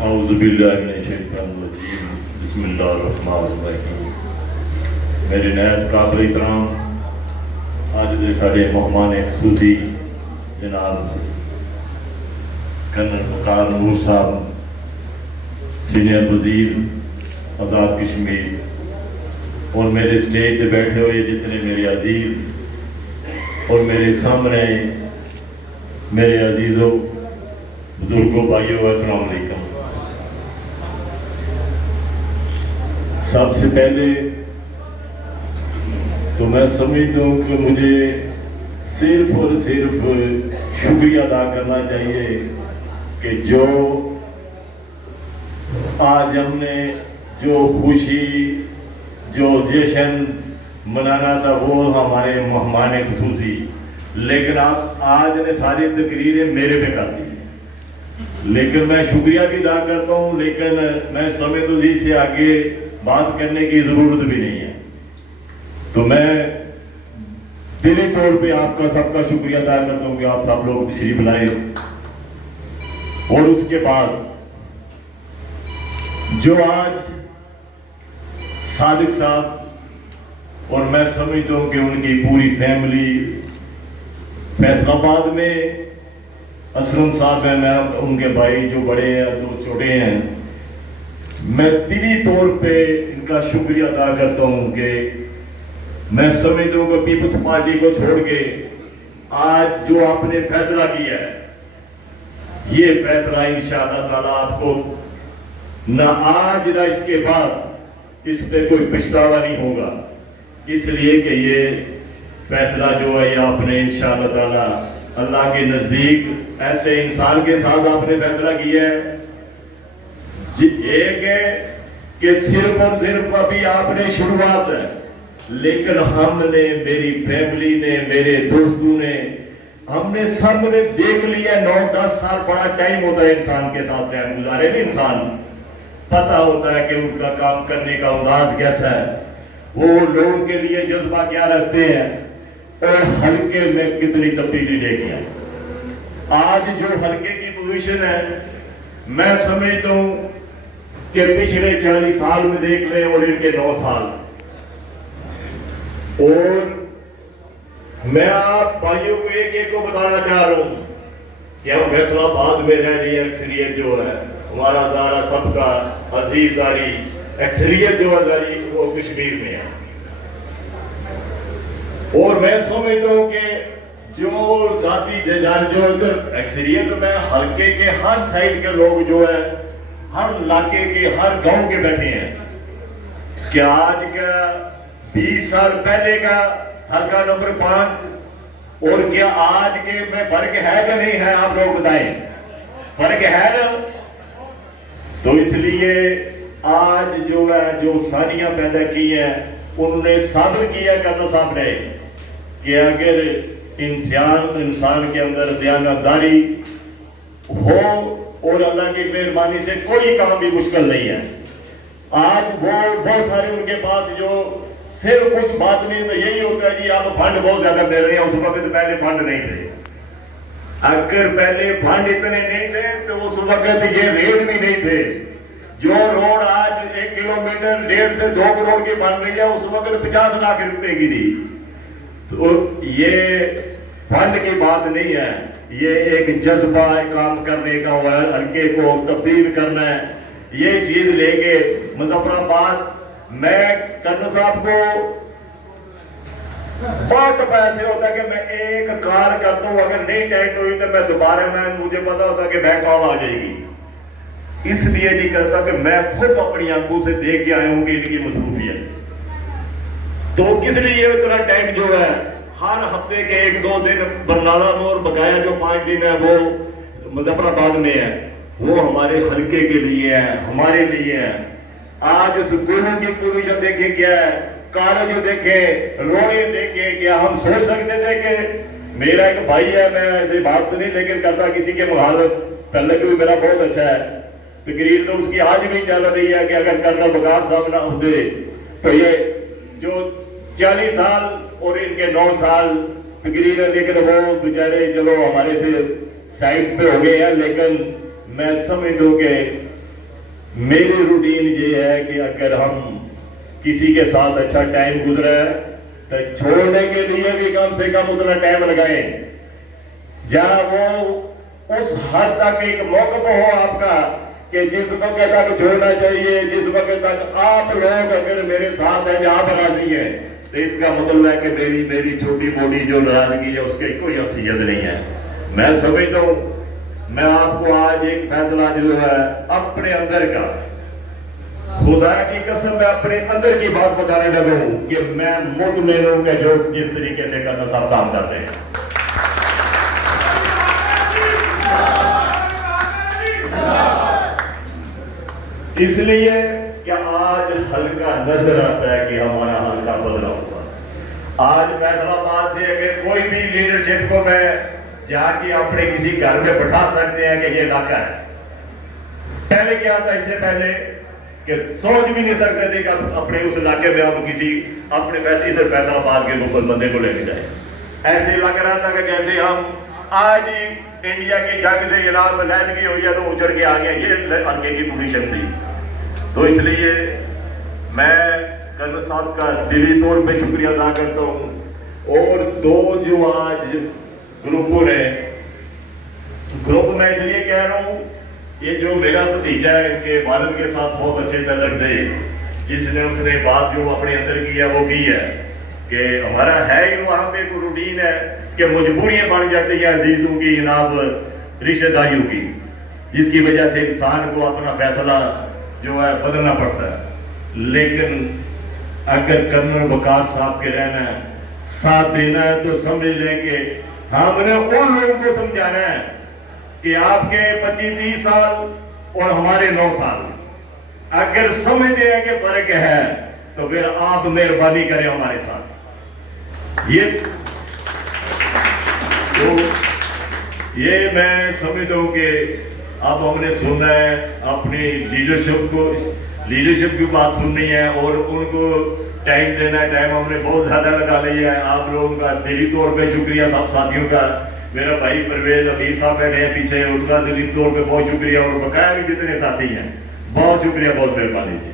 اعوذ باللہ من الشیطان الرجیم بسم اللہ الرحمن الرحیم. میرے نہایت قابل احترام آج دے سارے مہمان خصوصی جناب کرنل وقار نور صاحب سینئر وزیر آزاد کشمیر اور میرے اسٹیج پہ بیٹھے ہوئے جتنے میرے عزیز اور میرے سامنے میرے عزیزوں بزرگوں بھائیوں السلام علیکم. سب سے پہلے تو میں سمجھتا ہوں کہ مجھے صرف اور صرف شکریہ ادا کرنا چاہیے کہ جو آج ہم نے جو خوشی جو جشن منانا تھا وہ ہمارے مہمان خصوصی، لیکن آپ آج نے ساری تقریریں میرے پہ کر دی. لیکن میں شکریہ بھی ادا کرتا ہوں، لیکن میں سمجھتا ہوں سے آگے بات کرنے کی ضرورت بھی نہیں ہے. تو میں دلی طور پہ آپ کا سب کا شکریہ ادا کرتا ہوں کہ آپ سب لوگ تشریف لائے. اور اس کے بعد جو آج صادق صاحب اور میں سمجھتا ہوں کہ ان کی پوری فیملی فیصل آباد میں، اسلم صاحب ہیں، میں ان کے بھائی جو بڑے ہیں جو چھوٹے ہیں، میں دلی طور پہ ان کا شکریہ ادا کرتا ہوں کہ میں سمجھتا ہوں کہ پیپلز پارٹی کو چھوڑ کے آج جو آپ نے فیصلہ کیا ہے، یہ فیصلہ انشاءاللہ تعالیٰ آپ کو نہ آج نہ اس کے بعد اس پہ کوئی پچھتاوا نہیں ہوگا. اس لیے کہ یہ فیصلہ جو ہے یہ آپ نے انشاءاللہ تعالیٰ اللہ کے نزدیک ایسے انسان کے ساتھ آپ نے فیصلہ کیا ہے. ایک ہے کہ صرف اور صرف ابھی آپ نے شروعات ہے، لیکن ہم نے، میری فیملی نے، میرے دوستوں نے، ہم نے سب نے دیکھ لیا 9-10 سال بڑا ٹائم ہوتا ہے انسان کے ساتھ ٹائم گزارے نہیں. انسان پتہ ہوتا ہے کہ ان کا کام کرنے کا انداز کیسا ہے، وہ لوگوں کے لیے جذبہ کیا رکھتے ہیں اور حلقے میں کتنی تبدیلی لے کے آئے. آج جو حلقے کی پوزیشن ہے میں سمجھتا ہوں کہ پچھلے 40 سال میں دیکھ لیں اور ان کے 9 سال. اور میں آپ بھائیوں کو ایک کو بتانا چاہ رہا ہوں کہ ہم فیصل آباد میں رہ رہی اکثریت جو ہے ہمارا زارا سب کا عزیز داری اکثریت جو ہے وہ کشمیر میں ہے. اور میں سمجھتا ہوں کہ جو ذاتی جان جو ادھر اکثریت میں حلقے کے ہر سائڈ کے لوگ جو ہے ہر علاقے کے ہر گاؤں کے بیٹھے ہیں کہ آج کا 20 سال پہلے کا حلقہ نمبر 5 اور کیا آج کے میں فرق ہے کہ نہیں ہے؟ آپ لوگ بتائیں، فرق ہے نا؟ تو اس لیے آج جو ہے جو سانیاں پیدا کی ہیں انہوں نے ثابت کیا کرنل صاحب نے کہ اگر انسان کے اندر دیانتداری ہو اور اللہ کی مہربانی سے کوئی کام بھی مشکل نہیں ہے. آج وہ بہت سارے ان کے پاس جو صرف کچھ بات نہیں تو یہی ہوتا ہے جی آپ فنڈ بہت زیادہ مل رہے ہیں. اس وقت پہلے فنڈ نہیں تھے. اگر پہلے فنڈ اتنے نہیں تھے تو اس وقت یہ ریٹ بھی نہیں تھے. جو روڈ آج 1 کلومیٹر 1.5 سے 2 کروڑ کی بن رہی ہے اس وقت 50 لاکھ روپے کی تھی. تو یہ فنڈ کی بات نہیں ہے، یہ ایک جذبہ کام کرنے کا ہوا ہے، حلقے کو تبدیل کرنا ہے. یہ چیز لے کے مظفر آباد میں کرنل صاحب کو بہت پیسے ہوتا ہے کہ میں ایک کار کرتا ہوں، اگر نہیں ٹائٹ ہوئی تو میں دوبارہ مجھے پتا ہوتا کہ میں کال آ جائے گی. اس لیے نہیں کرتا کہ میں خود اپنی آنکھوں سے دیکھ کے آیا ہوں کہ ان کی مصروفیت. تو کس لیے اتنا ٹائم جو ہے ہر ہفتے کے 1-2 دن برنالہ میں اور بقایا جو 5 دن ہے وہ مظفر آباد میں ہے، وہ ہمارے حلقے کے لیے ہے، ہمارے لیے ہے. آج سکولوں کی پوزیشن دیکھیں کیا ہے، کالج دیکھیں، روڈیں دیکھیں. کیا ہم سوچ سکتے تھے کہ میرا ایک بھائی ہے، میں ایسے بات تو نہیں لیکن کرتا کسی کے مخالف پہلے بھی میرا بہت اچھا ہے، تقریر تو اس کی آج بھی چل رہی ہے کہ اگر کرنل وقار صاحب نہ ہوتے تو یہ جو 40 سال اور ان کے 9 سال تقریر ہے، لیکن وہ بیچارے چلو ہمارے سے سائڈ پہ ہو گئے ہیں. لیکن میں سمجھ دوں کہ میری روٹین یہ ہے کہ اگر ہم کسی کے ساتھ اچھا ٹائم گزرا ہے تو چھوڑنے کے لیے بھی کم سے کم اتنا ٹائم لگائیں جہاں وہ اس حد تک ایک موقف ہو آپ کا کہ جس وقت تک چھوڑنا چاہیے، جس وقت تک آپ لوگ اگر میرے ساتھ ہیں یا آپ راضی ہیں، تو اس کا مطلب ہے کہ میری چھوٹی موٹی جو ناراضگی ہے اس کی کوئی حیثیت نہیں ہے۔ میں سمجھتا ہوں میں آپ کو آج ایک فیصلہ جو ہے اپنے اندر کا، خدا کی قسم میں اپنے اندر کی بات بتانے لگا ہوں کہ میں مطمئن ہوں کہ جو جس طریقے سے کرنا سب کام کرتے ہیں۔ اس لیے کہ آج حلقہ نظر آتا ہے کہ ہمارا حلقہ بدلا ہوا۔ آج فیصلہ آباد سے اگر کوئی بھی لیڈرشپ کو میں جا کے اپنے کسی گھر میں بٹھا سکتے ہیں کہ یہ علاقہ ہے۔ پہلے کیا تھا، اس سے پہلے کہ سوچ بھی نہیں سکتے تھے کہ اپنے اس علاقے میں ہم کسی اپنے ادھر فیصل آباد کے اوپر بندے کو لے کے جائیں۔ ایسے لگ رہا تھا کہ جیسے ہم آج ہی انڈیا کی جنگ سے جناب علیحدگی ہوئی ہے تو اجڑ کے آ گئے، یہ حلقے کی پوزیشن تھی۔ تو اس لیے میں کرنل صاحب کا دلی طور پہ شکریہ ادا کرتا ہوں، اور دو جو آج گروپوں نے، گروپ میں اس لیے کہہ رہا ہوں، یہ جو میرا بھتیجا ہے ان کے والد کے ساتھ بہت اچھے تعلق تھے، جس نے اس نے بات جو اپنے اندر کی ہے وہ کی ہے کہ ہمارا ہے ہی وہاں پہ کوئی روٹین ہے کہ مجبوریاں بن جاتی ہیں عزیزوں کی، جناب رشتہ داریوں کی، جس کی وجہ سے انسان کو اپنا فیصلہ جو ہے بدلنا پڑتا ہے۔ لیکن اگر کرنل وقار صاحب کے رہنا ہے، ساتھ دینا ہے، تو سمجھ لیں کہ ہم نے ان لوگوں کو سمجھانا ہے کہ آپ کے 25-30 سال اور ہمارے 9 سال اگر سمجھتے ہیں کہ فرق ہے تو پھر آپ مہربانی کریں ہمارے ساتھ۔ یہ میں سمجھتا ہوں کہ اب ہم نے سنا ہے، اپنی لیڈرشپ کی بات سننی ہے اور ان کو ٹائم دینا ہے۔ ٹائم ہم نے بہت زیادہ لگا لیا ہے۔ آپ لوگوں کا دلی طور پہ شکریہ، سب ساتھیوں کا، میرا بھائی پرویز حبیب صاحب بیٹھے ہیں پیچھے، ان کا دلی طور پہ بہت شکریہ، اور بقایا بھی جتنے ساتھی ہیں بہت شکریہ، بہت مہربانی جی۔